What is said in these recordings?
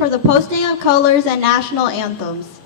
For the posting of colors and national anthems.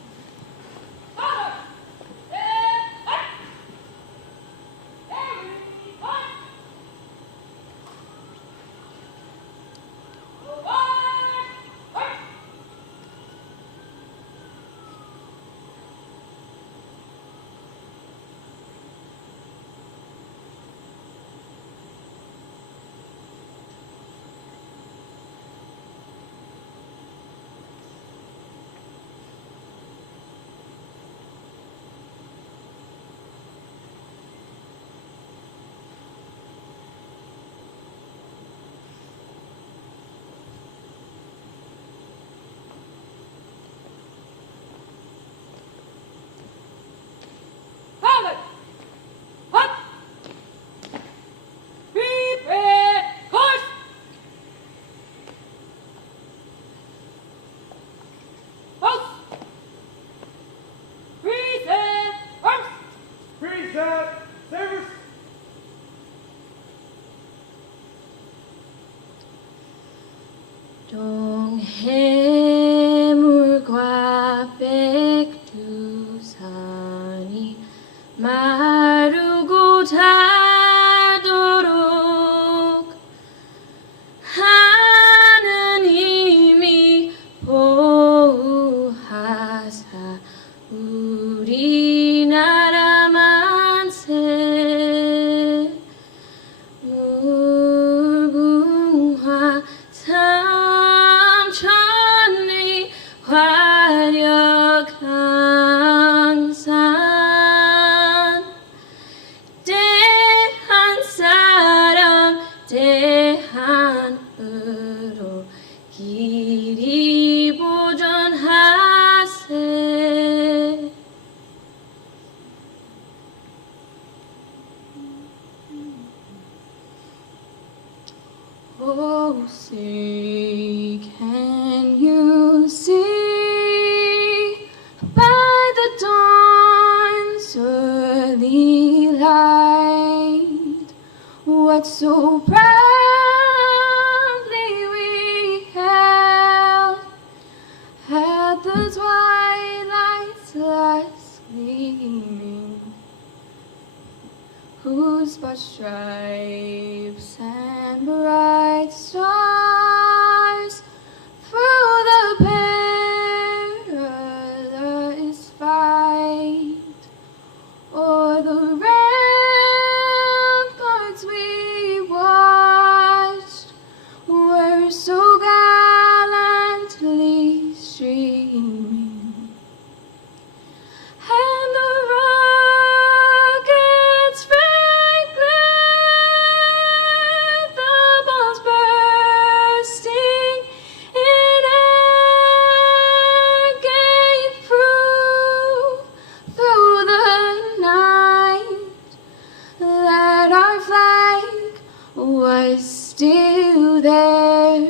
동해물과 백두산이 마르고 닳도록 하느님이 보호하사 우리나라 만세 무궁화 삼천리 화력 항상 대한 사람 대한으로 길이 보존하세. Oh, say, can you see by the dawn's early light what so proudly we held at the twilight's last gleaming, whose broad stripes and bright stars through the perilous fight o'er the ramparts we watched were so gallantly streaming, and the rockets sprang glad, the bombs bursting in air gave proof through the night that our flag was still there.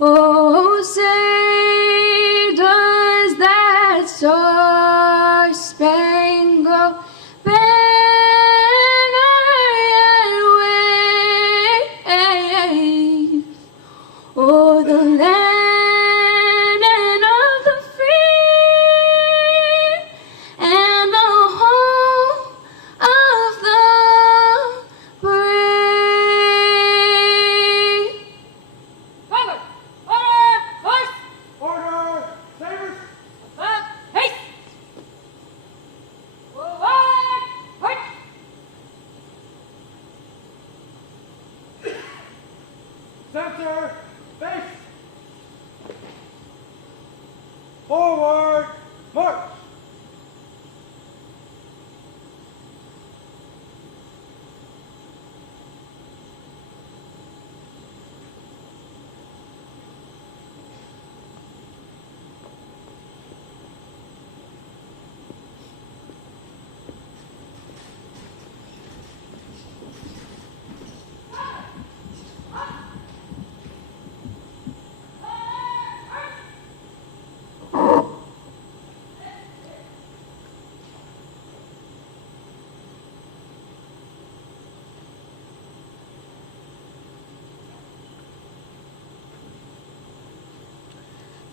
Oh, say, does that star-spangled banner yet wave o'er the land and of the free and the home of the brave? Forward! Order! Horse! Order! Sabers! Up! Haste! Forward! March! Center! Face! Forward! March!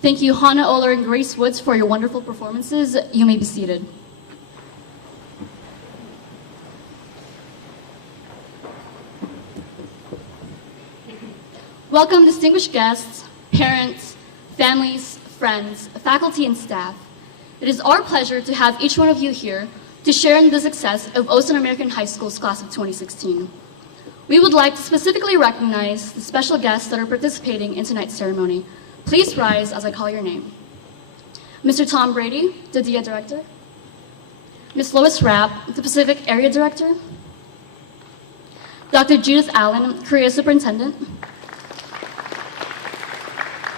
Thank you, Hannah Oler and Grace Woods, for your wonderful performances. You may be seated. Welcome, distinguished guests, parents, families, friends, faculty, and staff. It is our pleasure to have each one of you here to share in the success of Osan American High School's class of 2016. We would like to specifically recognize the special guests that are participating in tonight's ceremony. Please rise as I call your name. Mr. Tom Brady, the DoDEA Director. Ms. Lois Rapp, the Pacific Area Director. Dr. Judith Allen, Korea Superintendent.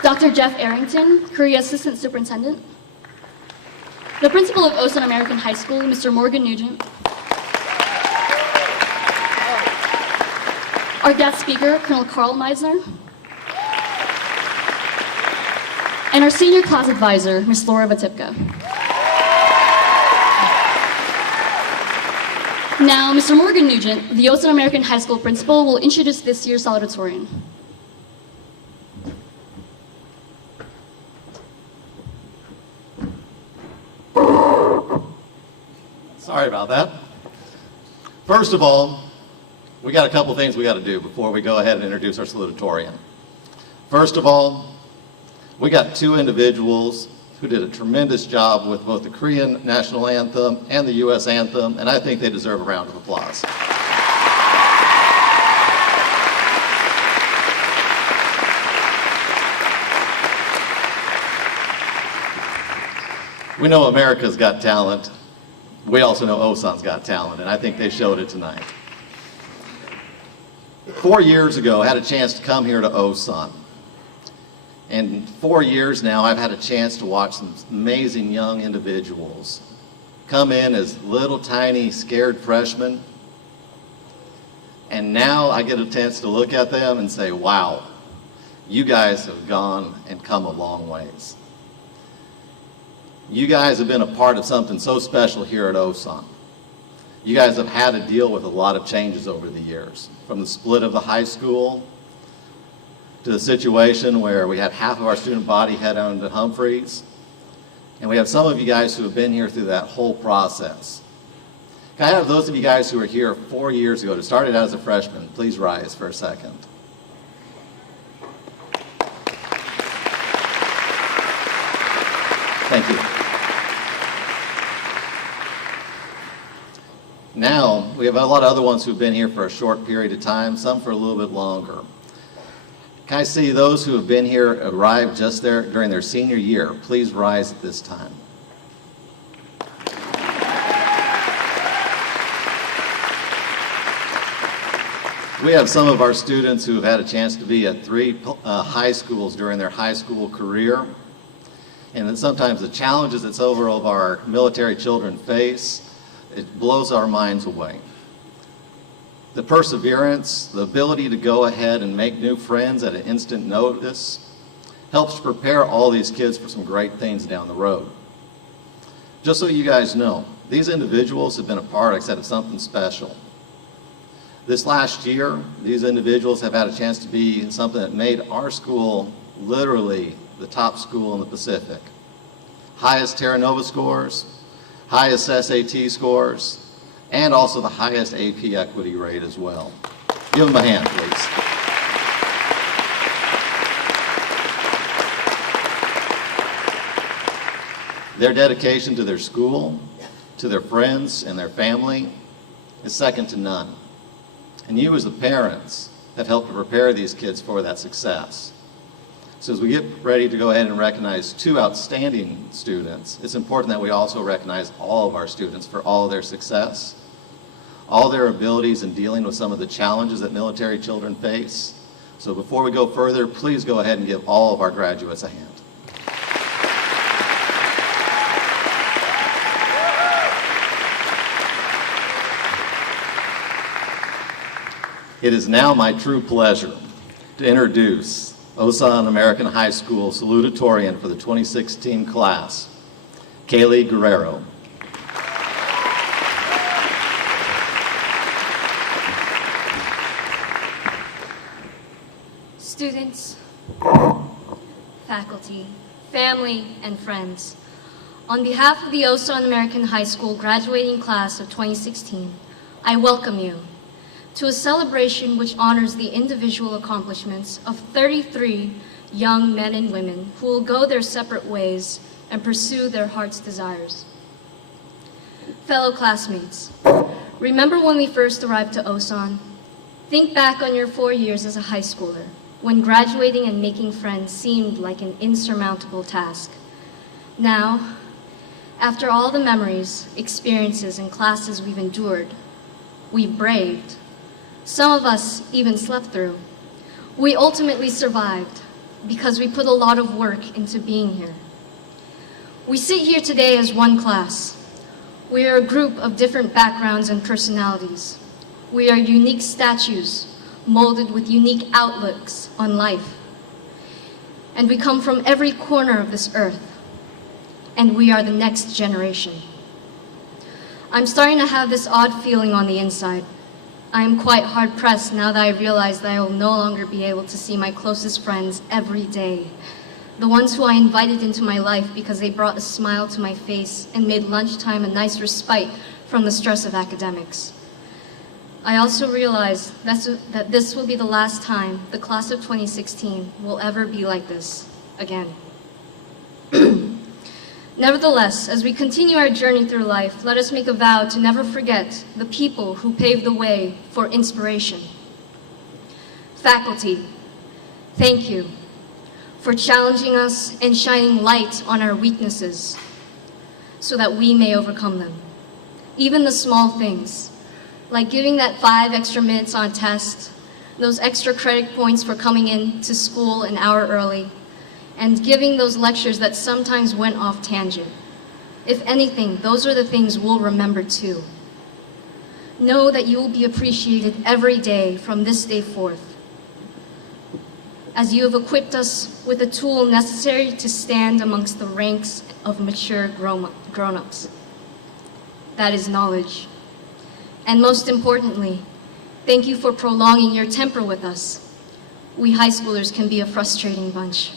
Dr. Jeff Arrington, Korea Assistant Superintendent. The Principal of Osan American High School, Mr. Morgan Nugent. Our guest speaker, Colonel Carl Meisner. And our senior class advisor, Ms. Laura Vatipka. Now, Mr. Morgan Nugent, the Osan American High School principal, will introduce this year's salutatorian. Sorry about that. First of all, we got a couple things we got to do before we go ahead and introduce our salutatorian. First of all, we got two individuals who did a tremendous job with both the Korean national anthem and the U.S. anthem, and I think they deserve a round of applause. We know America's got talent. We also know Osan's got talent, and I think they showed it tonight. 4 years ago, I had a chance to come here to Osan. And 4 years now, I've had a chance to watch some amazing young individuals come in as little tiny scared freshmen. And now I get a chance to look at them and say, wow, you guys have gone and come a long ways. You guys have been a part of something so special here at Osan. You guys have had to deal with a lot of changes over the years, from the split of the high school to the situation where we had half of our student body head on to Humphreys. And we have some of you guys who have been here through that whole process. Can I have those of you guys who were here 4 years ago, to started out as a freshman, please rise for a second. Thank you. Now, we have a lot of other ones who've been here for a short period of time, some for a little bit longer. Can I see those who have been here arrived just there during their senior year? Please rise at this time. We have some of our students who have had a chance to be at 3 high schools during their high school career. And then sometimes the challenges that several of our military children face, it blows our minds away. The perseverance, the ability to go ahead and make new friends at an instant notice helps prepare all these kids for some great things down the road. Just so you guys know, these individuals have been a part, like I said, of something special. This last year, these individuals have had a chance to be something that made our school literally the top school in the Pacific. Highest Terra Nova scores, highest SAT scores, and also the highest AP equity rate as well. Give them a hand, please. Their dedication to their school, to their friends and their family is second to none. And you as the parents have helped to prepare these kids for that success. So as we get ready to go ahead and recognize 2 outstanding students, it's important that we also recognize all of our students for all their success, all their abilities in dealing with some of the challenges that military children face. So before we go further, please go ahead and give all of our graduates a hand. It is now my true pleasure to introduce Osan American High School salutatorian for the 2016 class, Kaylee Guerrero. Students, faculty, family, and friends, on behalf of the Osan American High School graduating class of 2016, I welcome you to a celebration which honors the individual accomplishments of 33 young men and women who will go their separate ways and pursue their heart's desires. Fellow classmates, remember when we first arrived to Osan? Think back on your 4 years as a high schooler, when graduating and making friends seemed like an insurmountable task. Now, after all the memories, experiences, and classes we've endured, we've braved, some of us even slept through, we ultimately survived because we put a lot of work into being here. We sit here today as one class. We are a group of different backgrounds and personalities. We are unique statues molded with unique outlooks on life. And we come from every corner of this earth. And we are the next generation. I'm starting to have this odd feeling on the inside. I am quite hard-pressed now that I realize that I will no longer be able to see my closest friends every day. The ones who I invited into my life because they brought a smile to my face and made lunchtime a nice respite from the stress of academics. I also realize that this will be the last time the class of 2016 will ever be like this again. Nevertheless, as we continue our journey through life, let us make a vow to never forget the people who paved the way for inspiration. Faculty, thank you for challenging us and shining light on our weaknesses so that we may overcome them. Even the small things, like giving that 5 extra minutes on a test, those extra credit points for coming in to school an hour early, and giving those lectures that sometimes went off tangent. If anything, those are the things we'll remember too. Know that you will be appreciated every day from this day forth, as you have equipped us with a tool necessary to stand amongst the ranks of mature grown-ups. That is knowledge. And most importantly, thank you for prolonging your temper with us. We high schoolers can be a frustrating bunch.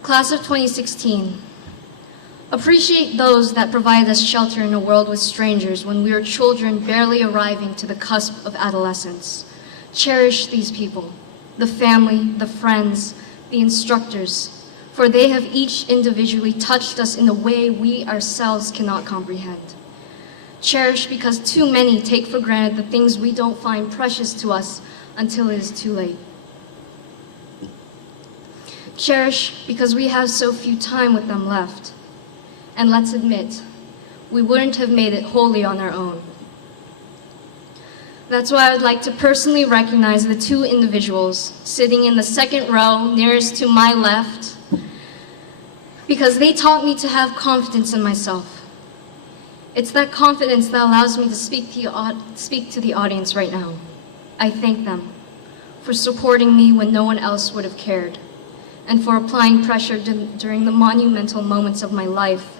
Class of 2016, appreciate those that provide us shelter in a world with strangers when we are children barely arriving to the cusp of adolescence. Cherish these people, the family, the friends, the instructors, for they have each individually touched us in a way we ourselves cannot comprehend. Cherish because too many take for granted the things we don't find precious to us until it is too late. Cherish because we have so few time with them left. And let's admit, we wouldn't have made it wholly on our own. That's why I would like to personally recognize the 2 individuals sitting in the second row nearest to my left, because they taught me to have confidence in myself. It's that confidence that allows me to speak to the audience right now. I thank them for supporting me when no one else would have cared, and for applying pressure during the monumental moments of my life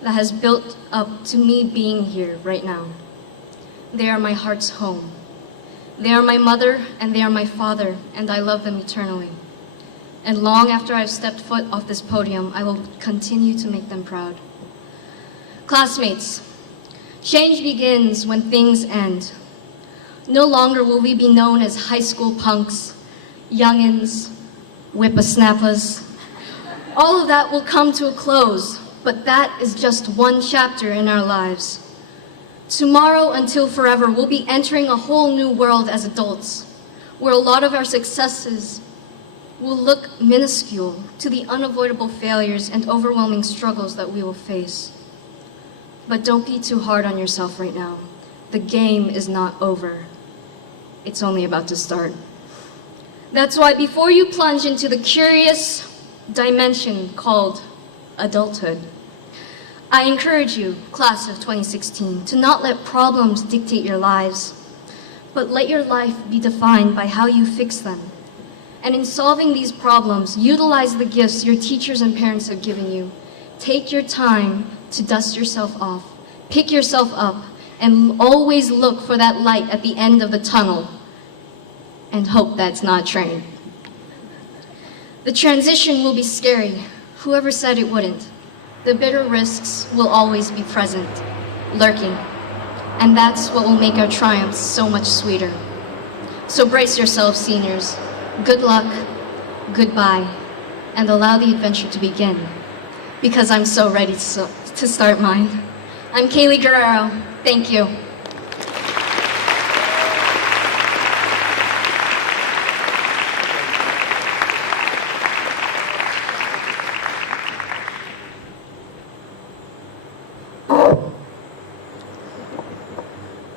that has built up to me being here right now. They are my heart's home. They are my mother and they are my father, and I love them eternally. And long after I've stepped foot off this podium, I will continue to make them proud. Classmates, change begins when things end. No longer will we be known as high school punks, youngins, whippersnappers. All of that will come to a close, but that is just one chapter in our lives. Tomorrow until forever, we'll be entering a whole new world as adults, where a lot of our successes will look minuscule to the unavoidable failures and overwhelming struggles that we will face. But don't be too hard on yourself right now. The game is not over. It's only about to start. That's why before you plunge into the curious dimension called adulthood, I encourage you, class of 2016, to not let problems dictate your lives, but let your life be defined by how you fix them. And in solving these problems, utilize the gifts your teachers and parents have given you. Take your time to dust yourself off, pick yourself up, and always look for that light at the end of the tunnel, and hope that's not a train. The transition will be scary. Whoever said it wouldn't? The bitter risks will always be present, lurking, and that's what will make our triumphs so much sweeter. So brace yourselves, seniors. Good luck, goodbye, and allow the adventure to begin, because I'm so ready to start mine. I'm Kaylee Guerrero. Thank you.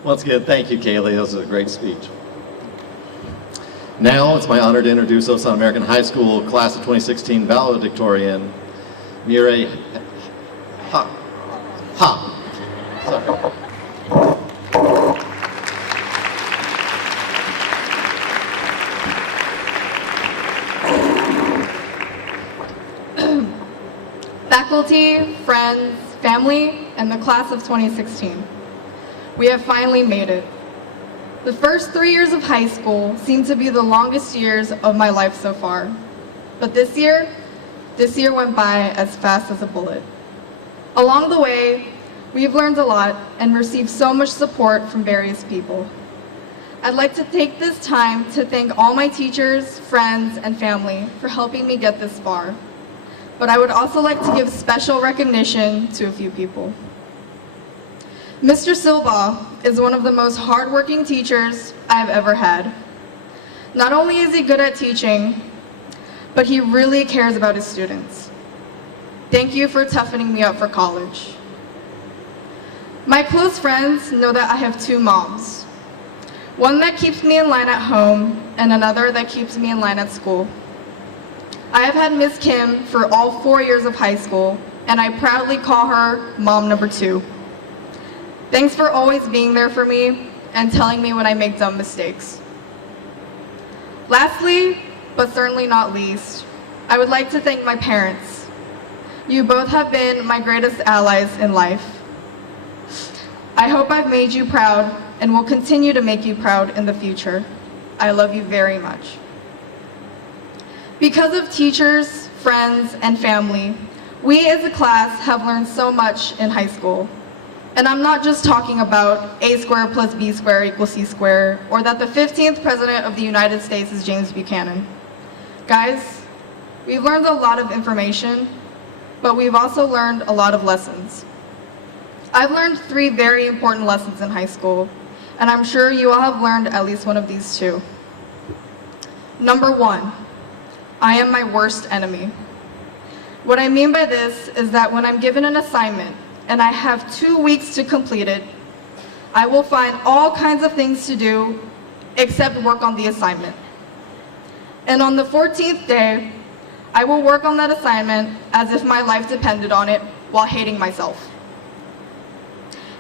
Once again, thank you, Kaylee. That was a great speech. Now, it's my honor to introduce Osan American High School Class of 2016 valedictorian, Mireille Sorry. Faculty, friends, family, and the class of 2016. We have finally made it. The first 3 years of high school seem to be the longest years of my life so far. But this year went by as fast as a bullet. Along the way, We've learned a lot and received so much support from various people. I'd like to take this time to thank all my teachers, friends, and family for helping me get this far. But I would also like to give special recognition to a few people. Mr. Silva is one of the most hardworking teachers I've ever had. Not only is he good at teaching, but he really cares about his students. Thank you for toughening me up for college. My close friends know that I have two moms. One that keeps me in line at home, and another that keeps me in line at school. I have had Miss Kim for all 4 years of high school, and I proudly call her Mom Number 2. Thanks for always being there for me and telling me when I make dumb mistakes. Lastly, but certainly not least, I would like to thank my parents. You both have been my greatest allies in life. I hope I've made you proud and will continue to make you proud in the future. I love you very much. Because of teachers, friends, and family, we as a class have learned so much in high school. And I'm not just talking about a squared plus b squared equals c squared, or that the 15th President of the United States is James Buchanan. Guys, we've learned a lot of information, but we've also learned a lot of lessons. I've learned 3 very important lessons in high school, and I'm sure you all have learned at least one of these too. Number 1, I am my worst enemy. What I mean by this is that when I'm given an assignment and I have 2 weeks to complete it, I will find all kinds of things to do except work on the assignment. And on the 14th day, I will work on that assignment as if my life depended on it while hating myself.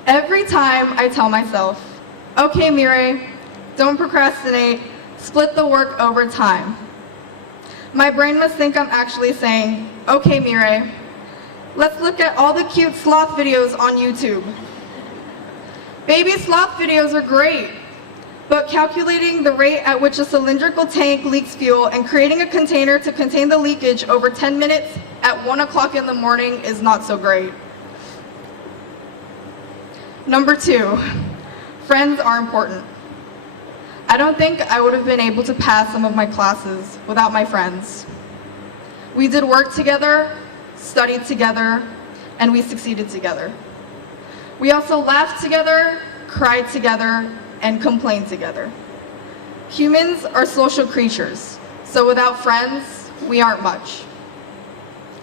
Every time I tell myself, okay, Mireille, don't procrastinate, split the work over time. My brain must think I'm actually saying, okay, Mireille, let's look at all the cute sloth videos on YouTube. Baby sloth videos are great, but calculating the rate at which a cylindrical tank leaks fuel and creating a container to contain the leakage over 10 minutes at 1 o'clock in the morning is not so great. Number 2, friends are important. I don't think I would have been able to pass some of my classes without my friends. We did work together, studied together, and we succeeded together. We also laughed together, cried together, and complained together. Humans are social creatures, so without friends, we aren't much.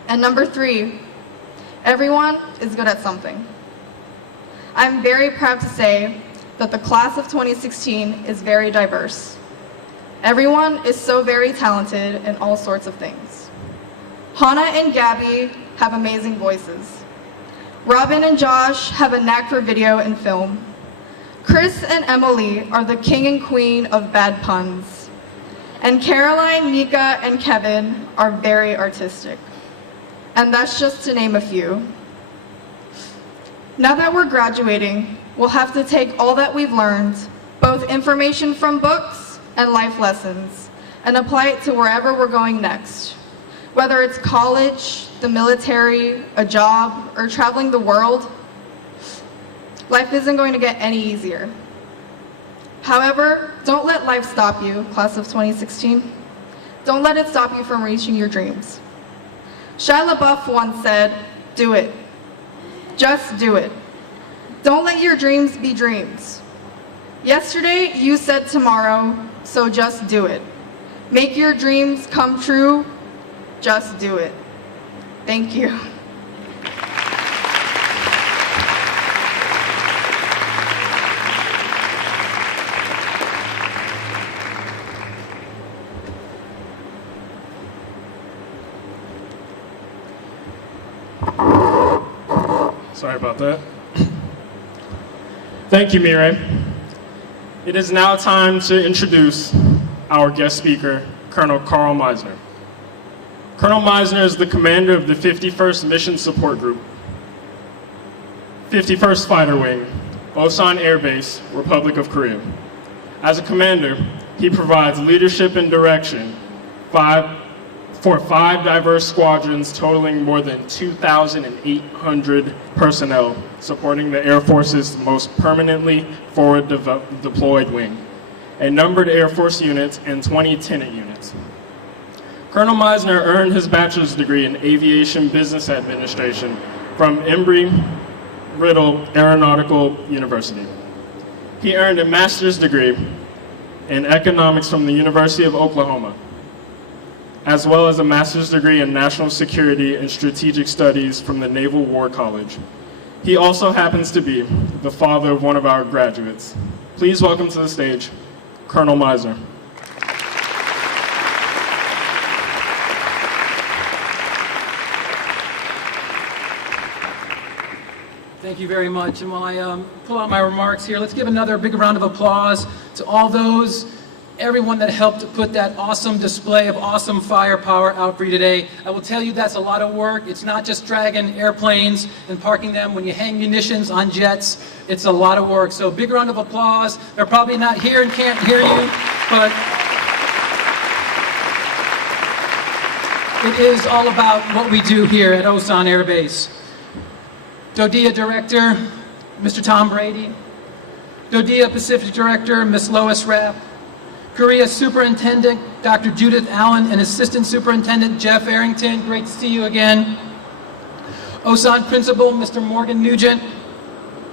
And number 3, everyone is good at something. I'm very proud to say that the class of 2016 is very diverse. Everyone is so very talented in all sorts of things. Hannah and Gabby have amazing voices. Robin and Josh have a knack for video and film. Chris and Emily are the king and queen of bad puns. And Caroline, Nika, and Kevin are very artistic. And that's just to name a few. Now that we're graduating, we'll have to take all that we've learned, both information from books and life lessons, and apply it to wherever we're going next. Whether it's college, the military, a job, or traveling the world, life isn't going to get any easier. However, don't let life stop you, class of 2016. Don't let it stop you from reaching your dreams. Shia LaBeouf once said, do it. Just do it. Don't let your dreams be dreams. Yesterday, you said tomorrow, so just do it. Make your dreams come true, just do it. Thank you. Sorry about that. Thank you, Mireille. It is now time to introduce our guest speaker, Colonel Carl Meisner. Colonel Meisner is the commander of the 51st Mission Support Group, 51st Fighter Wing, Osan Air Base, Republic of Korea. As a commander, he provides leadership and direction for for 5 diverse squadrons totaling more than 2,800 personnel, supporting the Air Force's most permanently forward deployed wing, a numbered Air Force units, and 20 tenant units. Colonel Meisner earned his bachelor's degree in aviation business administration from Embry-Riddle Aeronautical University. He earned a master's degree in economics from the University of Oklahoma, as well as a master's degree in national security and strategic studies from the Naval War College. He also happens to be the father of one of our graduates. Please welcome to the stage, Colonel Meisner. Thank you very much. And while I pull out my remarks here, let's give another big round of applause to all those, everyone that helped put that awesome display of awesome firepower out for you today. I will tell you that's a lot of work. It's not just dragging airplanes and parking them. When you hang munitions on jets, it's a lot of work. So big round of applause. They're probably not here and can't hear you, but it is all about what we do here at Osan Air Base. DoDEA Director, Mr. Tom Brady. DoDEA Pacific Director, Ms. Lois Rapp. Korea Superintendent, Dr. Judith Allen, and Assistant Superintendent Jeff Arrington. Great to see you again. Osan Principal, Mr. Morgan Nugent.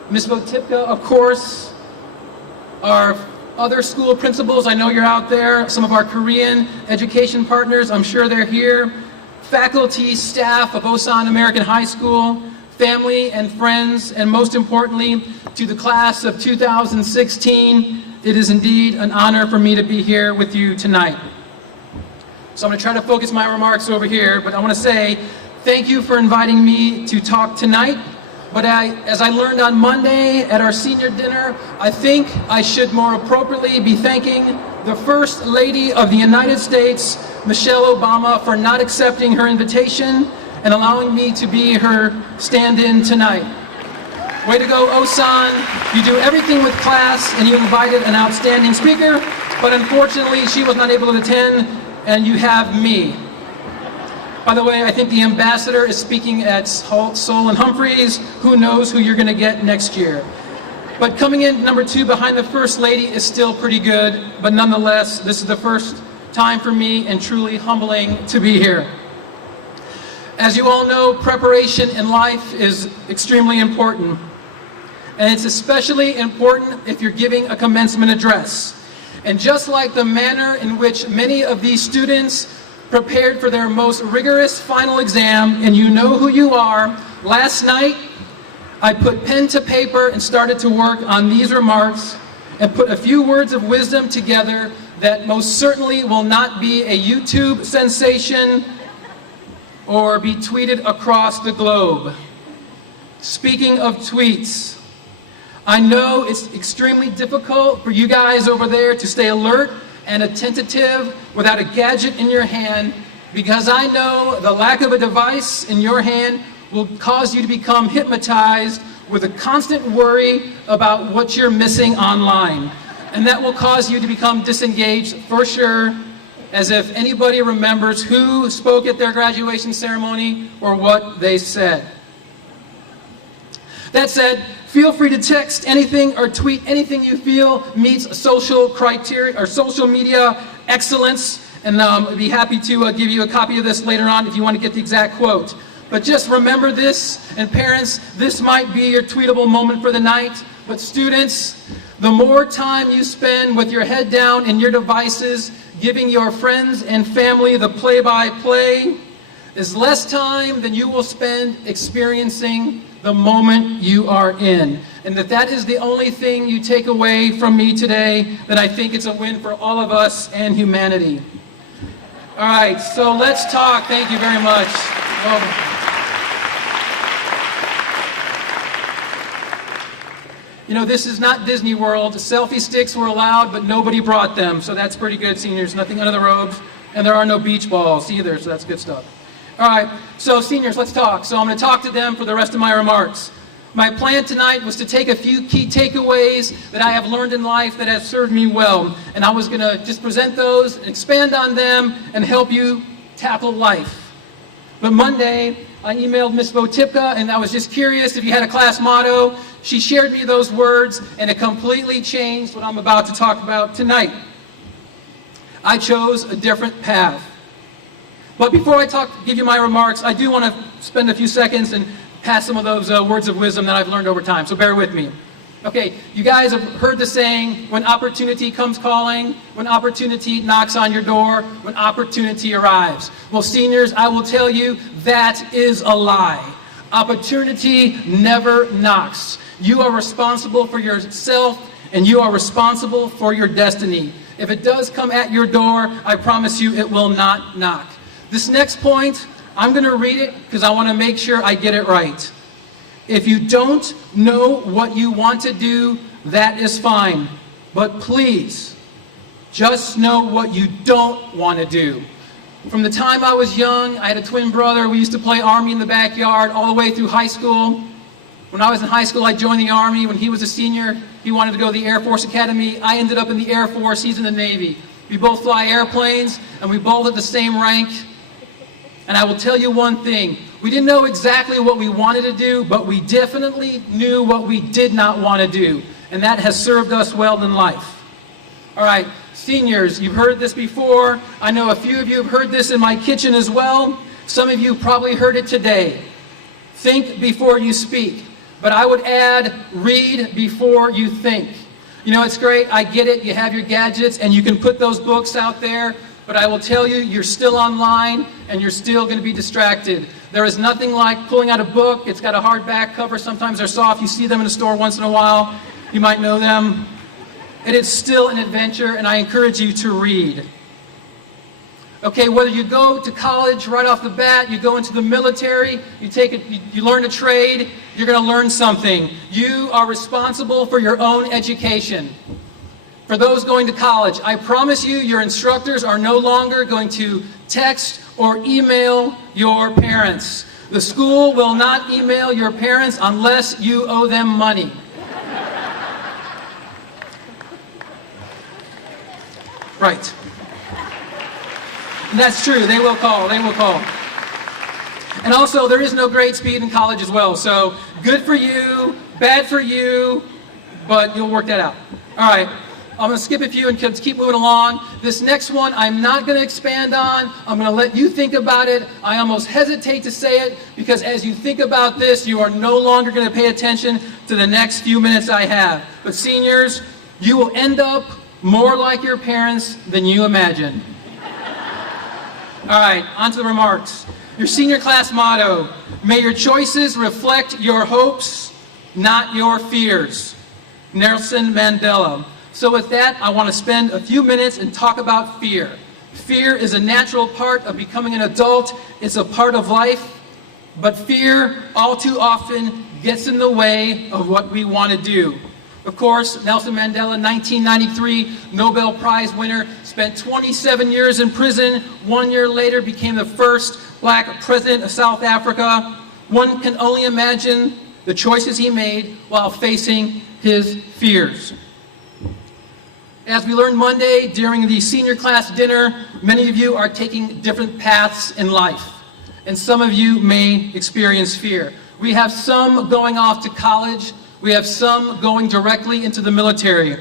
Ms. Votipka, of course. Our other school principals, I know you're out there. Some of our Korean education partners, I'm sure they're here. Faculty, staff of Osan American High School, family and friends, and most importantly, to the class of 2016, it is indeed an honor for me to be here with you tonight. So I'm going to try to focus my remarks over here, but I want to say thank you for inviting me to talk tonight. But as I learned on Monday at our senior dinner, I think I should more appropriately be thanking the First Lady of the United States, Michelle Obama, for not accepting her invitation and allowing me to be her stand-in tonight. Way to go, Osan. You do everything with class, and you invited an outstanding speaker, but unfortunately she was not able to attend, and you have me. By the way, I think the ambassador is speaking at Seoul and Humphreys. Who knows who you're gonna get next year. But coming in number 2 behind the First Lady is still pretty good, but nonetheless, this is the first time for me and truly humbling to be here. As you all know, preparation in life is extremely important. And it's especially important if you're giving a commencement address. And just like the manner in which many of these students prepared for their most rigorous final exam, and you know who you are, last night I put pen to paper and started to work on these remarks and put a few words of wisdom together that most certainly will not be a YouTube sensation or be tweeted across the globe. Speaking of tweets, I know it's extremely difficult for you guys over there to stay alert and attentive without a gadget in your hand, because I know the lack of a device in your hand will cause you to become hypnotized with a constant worry about what you're missing online. And that will cause you to become disengaged for sure, as if anybody remembers who spoke at their graduation ceremony or what they said. That said, feel free to text anything or tweet anything you feel meets social criteria or social media excellence, and I'd be happy to give you a copy of this later on if you want to get the exact quote. But just remember this, and parents, this might be your tweetable moment for the night, but students, the more time you spend with your head down in your devices, giving your friends and family the play-by-play, is less time than you will spend experiencing the moment you are in. And if that is the only thing you take away from me today, then I think it's a win for all of us and humanity. All right, so let's talk. Thank you very much. You know, this is not Disney World. Selfie sticks were allowed, but nobody brought them. So that's pretty good, seniors. Nothing under the robes. And there are no beach balls either, so that's good stuff. All right, so seniors, let's talk. So I'm going to talk to them for the rest of my remarks. My plan tonight was to take a few key takeaways that I have learned in life that have served me well. And I was going to just present those, expand on them, and help you tackle life. But Monday, I emailed Miss Votipka, and I was just curious if you had a class motto. She shared me those words, and it completely changed what I'm about to talk about tonight. I chose a different path. But before I give you my remarks, I do want to spend a few seconds and pass some of those words of wisdom that I've learned over time, so bear with me. Okay, you guys have heard the saying, when opportunity comes calling, when opportunity knocks on your door, when opportunity arrives. Well, seniors, I will tell you, that is a lie. Opportunity never knocks. You are responsible for yourself, and you are responsible for your destiny. If it does come at your door, I promise you it will not knock. This next point, I'm going to read it because I want to make sure I get it right. If you don't know what you want to do, that is fine. But please, just know what you don't want to do. From the time I was young, I had a twin brother. We used to play Army in the backyard all the way through high school. When I was in high school, I joined the Army. When he was a senior, he wanted to go to the Air Force Academy. I ended up in the Air Force. He's in the Navy. We both fly airplanes, and we both at the same rank. And I will tell you one thing. We didn't know exactly what we wanted to do, but we definitely knew what we did not want to do. And that has served us well in life. All right, seniors, you've heard this before. I know a few of you have heard this in my kitchen as well. Some of you probably heard it today. Think before you speak. But I would add, read before you think. You know, it's great. I get it. You have your gadgets, and you can put those books out there. But I will tell you, you're still online, and you're still going to be distracted. There is nothing like pulling out a book. It's got a hard back cover. Sometimes they're soft. You see them in the store once in a while. You might know them. It is still an adventure, and I encourage you to read. Okay, whether you go to college right off the bat, you go into the military, you learn a trade, you're going to learn something. You are responsible for your own education. For those going to college, I promise you, your instructors are no longer going to text or email your parents. The school will not email your parents unless you owe them money. Right. And that's true. They will call. They will call. And also, there is no grade speed in college as well. So, good for you, bad for you, but you'll work that out. All right. I'm going to skip a few and keep moving along. This next one I'm not going to expand on. I'm going to let you think about it. I almost hesitate to say it because as you think about this, you are no longer going to pay attention to the next few minutes I have. But seniors, you will end up more like your parents than you imagine. All right, on to the remarks. Your senior class motto, may your choices reflect your hopes, not your fears. Nelson Mandela. So with that, I want to spend a few minutes and talk about fear. Fear is a natural part of becoming an adult. It's a part of life. But fear, all too often, gets in the way of what we want to do. Of course, Nelson Mandela, 1993 Nobel Prize winner, spent 27 years in prison. 1 year later, became the first black president of South Africa. One can only imagine the choices he made while facing his fears. As we learned Monday during the senior class dinner, many of you are taking different paths in life, and some of you may experience fear. We have some going off to college. We have some going directly into the military.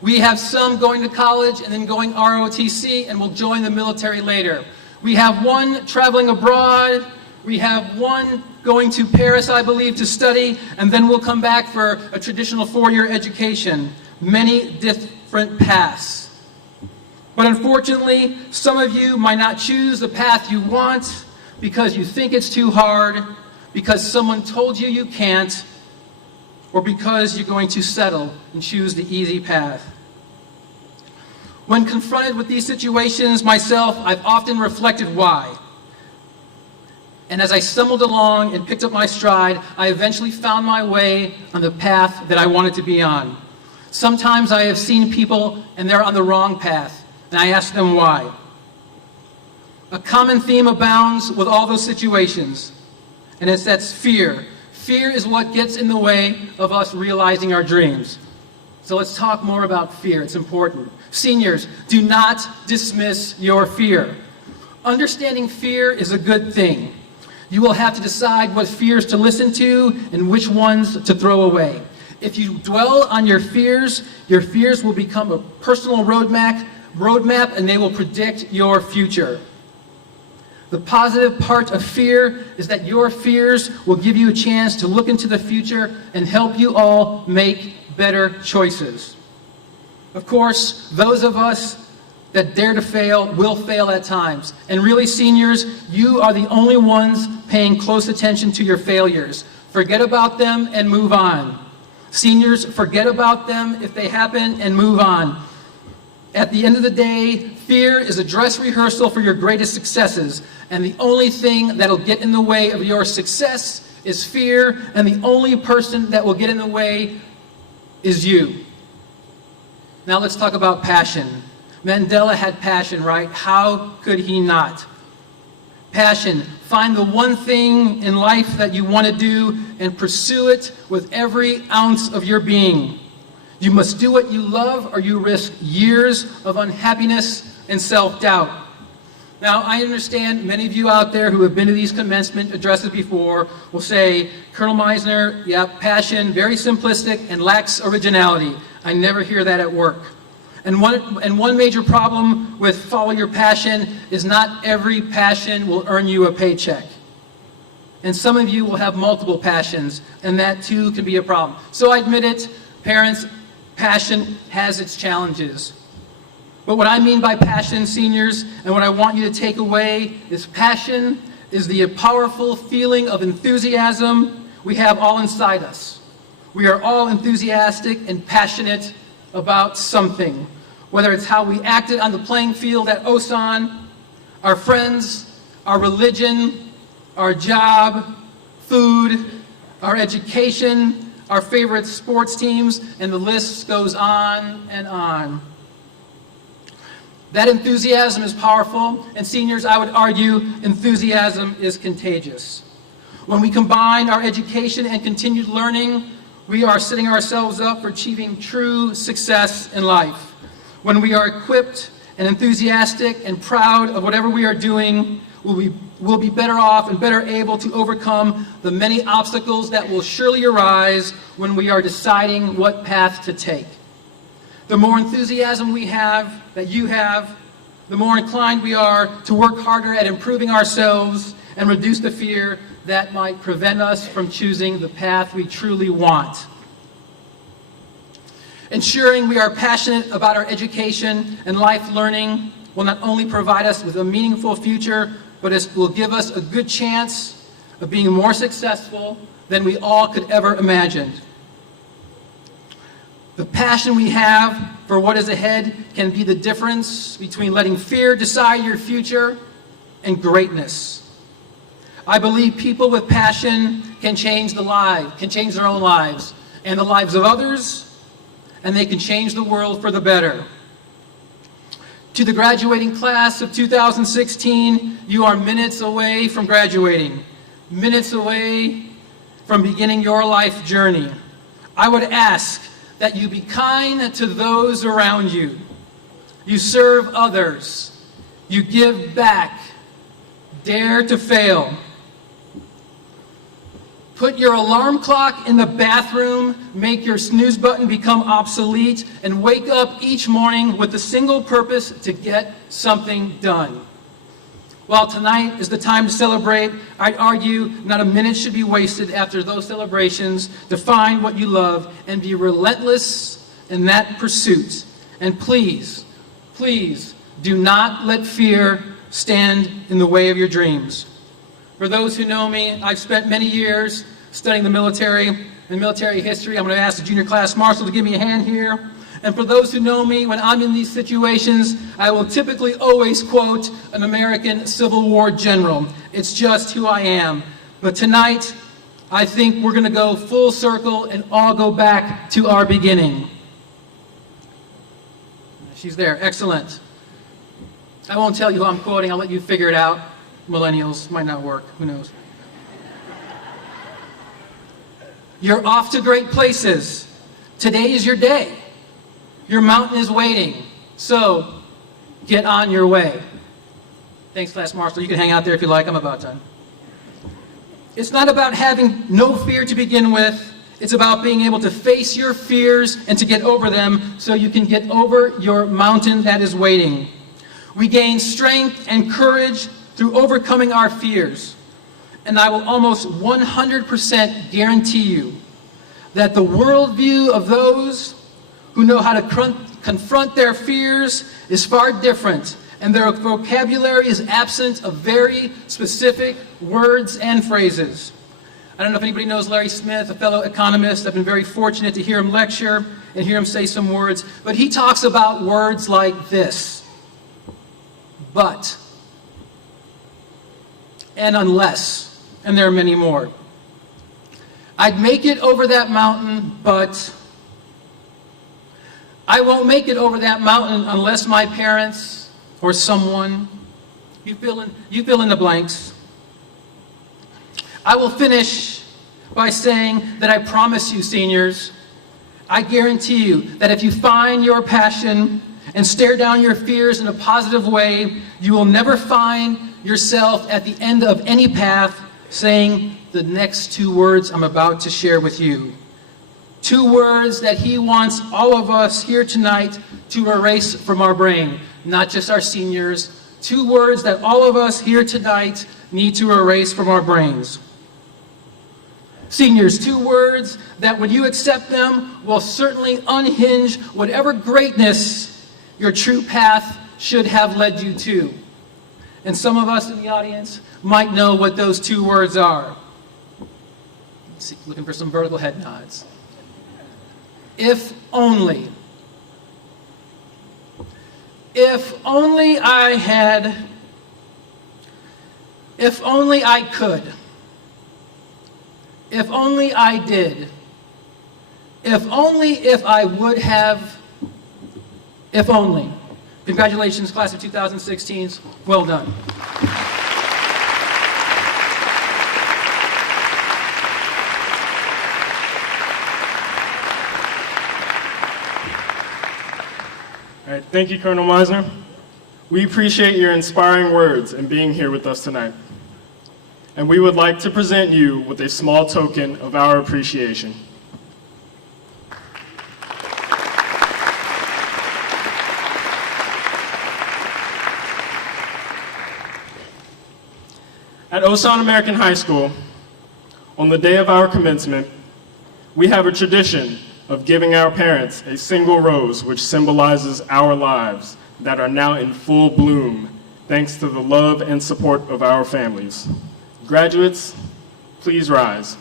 We have some going to college and then going ROTC and will join the military later. We have one traveling abroad. We have one going to Paris, I believe, to study, and then we'll come back for a traditional 4-year education. Many different paths. But unfortunately, some of you might not choose the path you want because you think it's too hard, because someone told you you can't, or because you're going to settle and choose the easy path. When confronted with these situations myself, I've often reflected why. And as I stumbled along and picked up my stride, I eventually found my way on the path that I wanted to be on. Sometimes I have seen people and they're on the wrong path, and I ask them why. A common theme abounds with all those situations, and that's fear. Fear is what gets in the way of us realizing our dreams. So let's talk more about fear. It's important. Seniors, do not dismiss your fear. Understanding fear is a good thing. You will have to decide what fears to listen to and which ones to throw away. If you dwell on your fears will become a personal roadmap and they will predict your future. The positive part of fear is that your fears will give you a chance to look into the future and help you all make better choices. Of course, those of us that dare to fail will fail at times. And really, seniors, you are the only ones paying close attention to your failures. Forget about them and move on. Seniors, forget about them if they happen and move on. At the end of the day, fear is a dress rehearsal for your greatest successes. And the only thing that'll get in the way of your success is fear, and the only person that will get in the way is you. Now let's talk about passion. Mandela had passion, right? How could he not? Passion. Find the one thing in life that you want to do and pursue it with every ounce of your being. You must do what you love or you risk years of unhappiness and self-doubt. Now, I understand many of you out there who have been to these commencement addresses before will say, Colonel Meisner, yeah, passion, very simplistic and lacks originality. I never hear that at work. And one major problem with follow your passion is not every passion will earn you a paycheck. And some of you will have multiple passions, and that too can be a problem. So I admit it, parents, passion has its challenges. But what I mean by passion, seniors, and what I want you to take away is passion is the powerful feeling of enthusiasm we have all inside us. We are all enthusiastic and passionate about something, whether it's how we acted on the playing field at Osan, our friends, our religion, our job, food, our education, our favorite sports teams, and the list goes on and on. That enthusiasm is powerful, and seniors, I would argue, enthusiasm is contagious. When we combine our education and continued learning, we are setting ourselves up for achieving true success in life. When we are equipped and enthusiastic and proud of whatever we are doing, we'll be better off and better able to overcome the many obstacles that will surely arise when we are deciding what path to take. The more enthusiasm we have, that you have, the more inclined we are to work harder at improving ourselves and reduce the fear that might prevent us from choosing the path we truly want. Ensuring we are passionate about our education and life learning will not only provide us with a meaningful future, but it will give us a good chance of being more successful than we all could ever imagine. The passion we have for what is ahead can be the difference between letting fear decide your future and greatness. I believe people with passion can change their own lives and the lives of others, and they can change the world for the better. To the graduating class of 2016, you are minutes away from graduating, minutes away from beginning your life journey. I would ask that you be kind to those around you. You serve others. You give back. Dare to fail. Put your alarm clock in the bathroom, make your snooze button become obsolete, and wake up each morning with the single purpose to get something done. While tonight is the time to celebrate, I'd argue not a minute should be wasted after those celebrations to find what you love and be relentless in that pursuit. And please, please do not let fear stand in the way of your dreams. For those who know me, I've spent many years studying the military and military history. I'm going to ask the junior class marshal to give me a hand here. And for those who know me, when I'm in these situations, I will typically always quote an American Civil War general. It's just who I am. But tonight, I think we're going to go full circle and all go back to our beginning. She's there. Excellent. I won't tell you who I'm quoting. I'll let you figure it out. Millennials might not work. Who knows? You're off to great places. Today is your day. Your mountain is waiting. So get on your way. Thanks, Class Marshal. You can hang out there if you like. I'm about done. It's not about having no fear to begin with. It's about being able to face your fears and to get over them so you can get over your mountain that is waiting. We gain strength and courage through overcoming our fears. And I will almost 100% guarantee you that the worldview of those who know how to confront their fears is far different, and their vocabulary is absent of very specific words and phrases. I don't know if anybody knows Larry Smith, a fellow economist. I've been very fortunate to hear him lecture and hear him say some words, but he talks about words like this: but, and unless, and there are many more. I'd make it over that mountain, but I won't make it over that mountain unless my parents or someone, you fill in the blanks. I will finish by saying that I promise you, seniors, I guarantee you that if you find your passion and stare down your fears in a positive way, you will never find yourself at the end of any path saying the next two words I'm about to share with you. Two words that he wants all of us here tonight to erase from our brain, not just our seniors. Two words that all of us here tonight need to erase from our brains. Seniors, two words that when you accept them will certainly unhinge whatever greatness your true path should have led you to. And some of us in the audience might know what those two words are. Let's see, looking for some vertical head nods. If only. If only I had. If only I could. If only I did. If only if I would have. If only. Congratulations, class of 2016s. Well done. All right, thank you, Colonel Meisner. We appreciate your inspiring words and being here with us tonight. And we would like to present you with a small token of our appreciation. At Osan American High School, on the day of our commencement, we have a tradition of giving our parents a single rose which symbolizes our lives that are now in full bloom thanks to the love and support of our families. Graduates, please rise.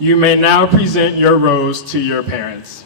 You may now present your rose to your parents.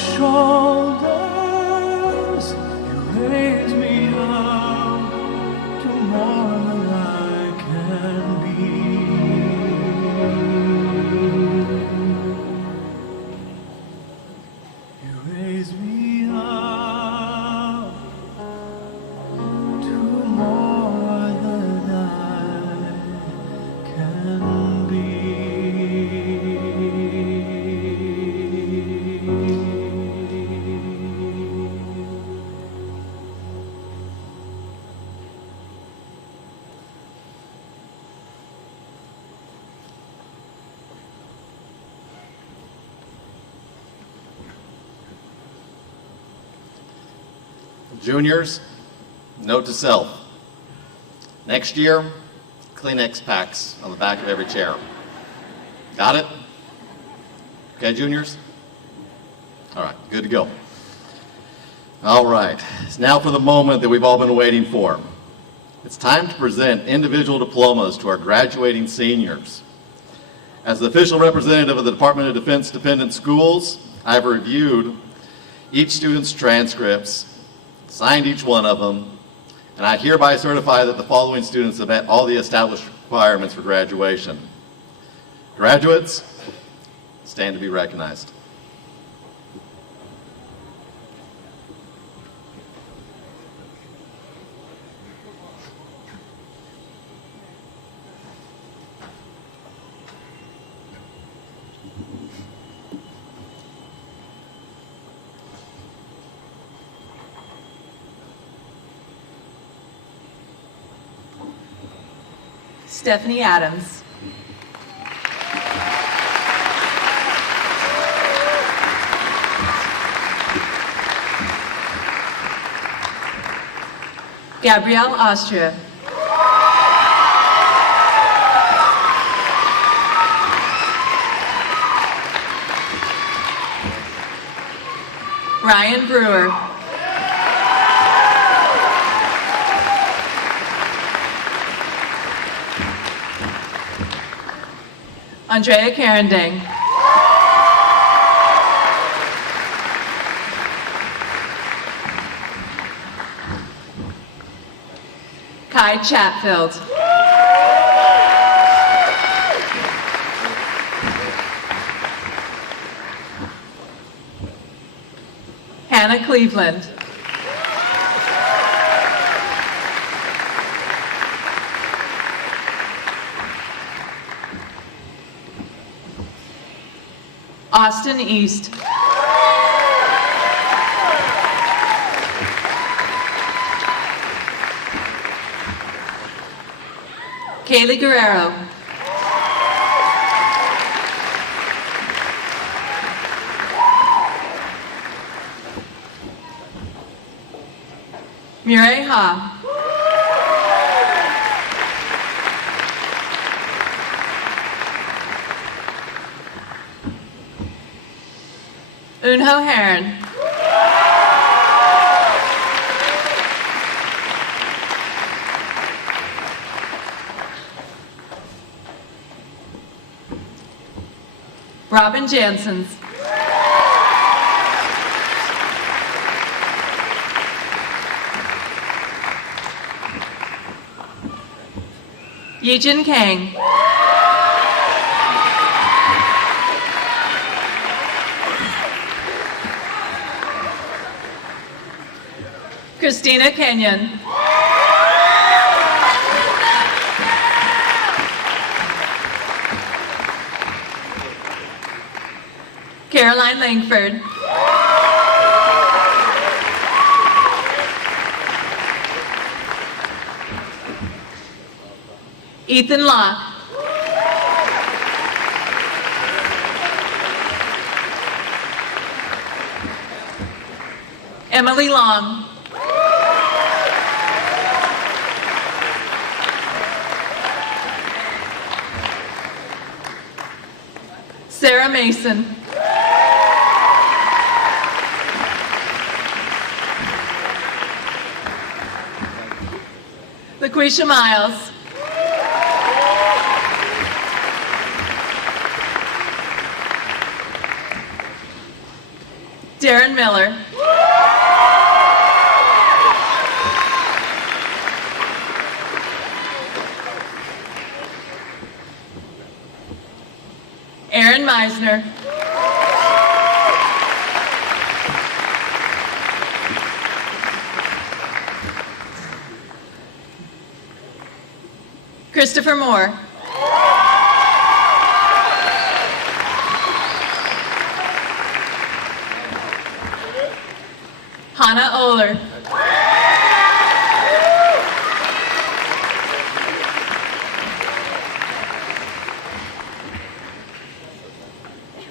shoulders, you raise me up to more than I can be. You raise me up to more than I can be. Juniors, note to self. Next year, Kleenex packs on the back of every chair. Got it? Okay, juniors? All right, good to go. All right, it's now for the moment that we've all been waiting for. It's time to present individual diplomas to our graduating seniors. As the official representative of the Department of Defense Dependent Schools, I've reviewed each student's transcripts, signed each one of them, and I hereby certify that the following students have met all the established requirements for graduation. Graduates, stand to be recognized. Stephanie Adams. Gabrielle Austria. Ryan Brewer. Andrea Carending. Kai Chatfield. Hannah Cleveland. Austin East. Kaylee Guerrero. Murray Ha. Unho Heron. Robin Jansons. Yijin Kang. Christina Kenyon. Caroline Langford. Ethan Locke. Emily Long. Sarah Mason. LaQuisha Miles. Darren Miller. Aaron Meisner. Christopher Moore. Hannah Oler.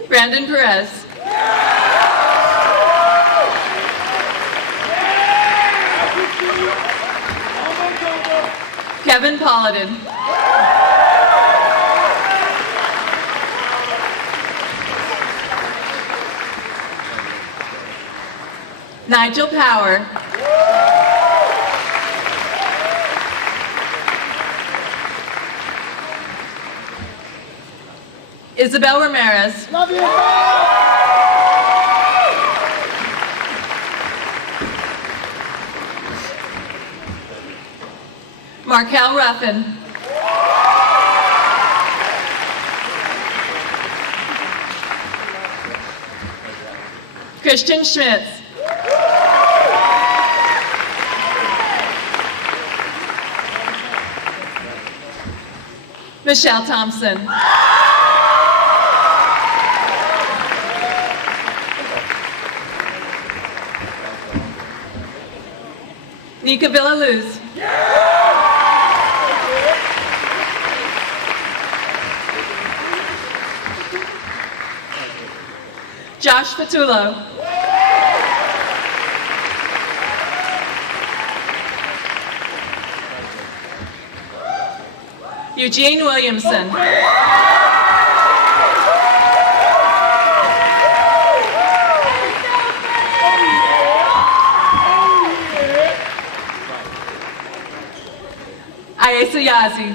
Brandon Perez. Kevin Polladin. Nigel Power. Isabel Ramirez. Markel Ruffin. Christian Schmitz. Michelle Thompson. Nika Villaluz. Josh Patullo. Eugene Williamson. Ayesa Yazi.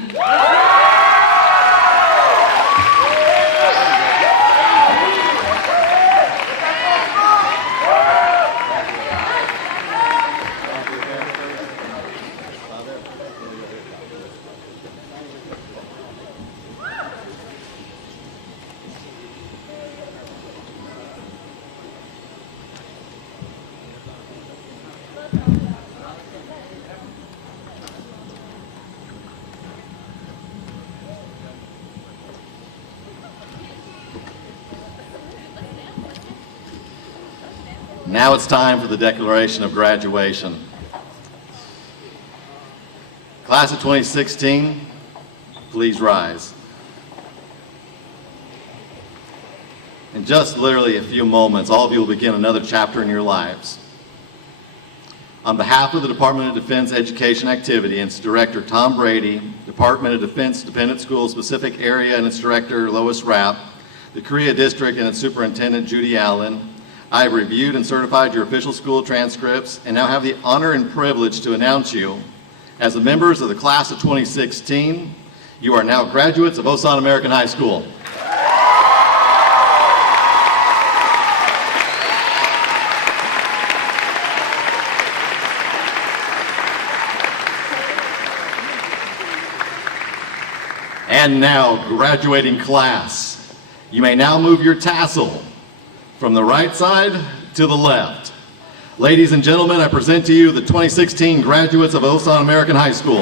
Now it's time for the declaration of graduation. Class of 2016, please rise. In just literally a few moments, all of you will begin another chapter in your lives. On behalf of the Department of Defense Education Activity and its Director Tom Brady, Department of Defense Dependent Schools Specific Area and its Director Lois Rapp, the Korea District and its Superintendent Judy Allen, I have reviewed and certified your official school transcripts and now have the honor and privilege to announce you as the members of the class of 2016. You are now graduates of Osan American High School. And now, graduating class, you may now move your tassel from the right side to the left. Ladies and gentlemen, I present to you the 2016 graduates of Osan American High School.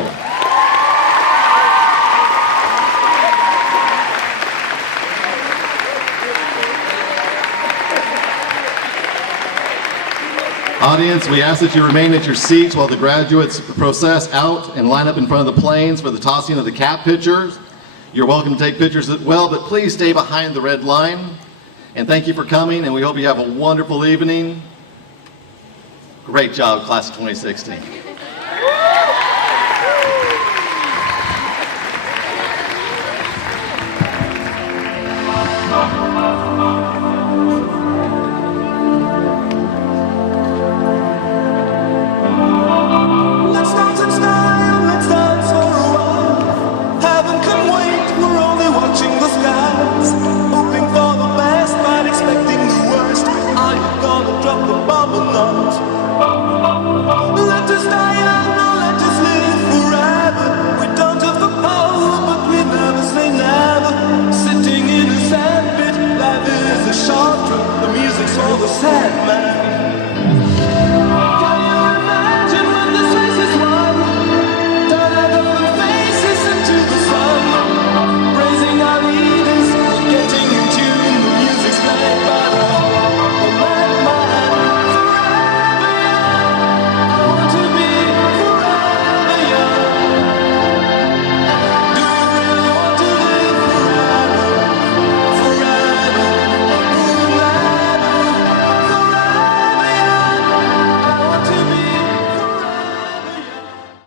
Audience, we ask that you remain at your seats while the graduates process out and line up in front of the planes for the tossing of the cap pitchers. You're welcome to take pictures as well, but please stay behind the red line. And thank you for coming, and we hope you have a wonderful evening. Great job, class of 2016. Let's dance in style, let's dance for a while. Heaven can wait, we're only watching the skies. Hoping for the best, but expecting the worst. Are you gonna drop the bomber nuns. Let us die